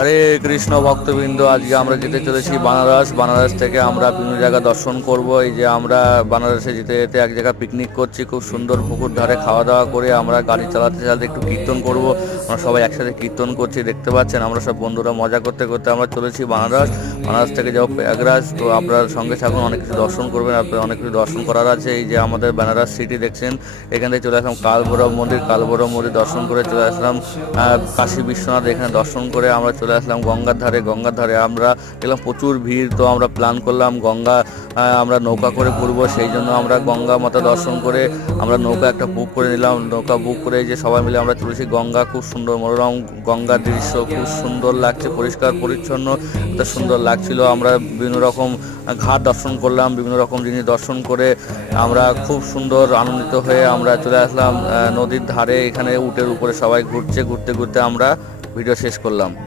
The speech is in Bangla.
হরে কৃষ্ণ ভক্তবৃন্দ, আজকে আমরা যেতে চলেছি বানারস থেকে আমরা বিভিন্ন জায়গা দর্শন করব। এই যে আমরা বানারসে যেতে যেতে এক জায়গায় পিকনিক করছি, খুব সুন্দর পুকুর ধারে খাওয়া দাওয়া করে আমরা গাড়ি চালাতে চালাতে একটু কীর্তন করব। আমরা সবাই একসাথে কীর্তন করছি, দেখতে পাচ্ছেন। আমরা সব বন্ধুরা মজা করতে করতে আমরা চলেছি বানারস থেকে যাবো প্রয়াগরাজ। তো আপনার সঙ্গে থাকুন, অনেক কিছু দর্শন করবেন, আপনার অনেক কিছু দর্শন করার আছে। এই যে আমাদের বেনারস সিটি দেখছেন, এখান থেকে চলে আসলাম কালভৈরব মন্দির দর্শন করে চলে আসলাম কাশী বিশ্বনাথ, এখানে দর্শন করে আমরা চলে আসলাম গঙ্গার ধারে আমরা দেখলাম প্রচুর ভিড়। তো আমরা প্ল্যান করলাম আমরা নৌকা করে ঘুরবো, সেই জন্য আমরা গঙ্গা মাতা দর্শন করে আমরা নৌকা একটা বুক করে নিলাম। নৌকা বুক করে যে সবাই মিলে আমরা চলেছি গঙ্গা, খুব সুন্দর মনোরম গঙ্গার দৃশ্য, খুব সুন্দর লাগছে, পরিষ্কার পরিচ্ছন্ন, সুন্দর লাগছিল। আমরা বিভিন্ন রকম ঘাট দর্শন করলাম, বিভিন্ন রকম জিনিস দর্শন করে আমরা খুব সুন্দর আনন্দিত হয়ে আমরা চলে আসলাম নদীর ধারে। এখানে উটের উপরে সবাই ঘুরতে ঘুরতে আমরা ভিডিও শেষ করলাম।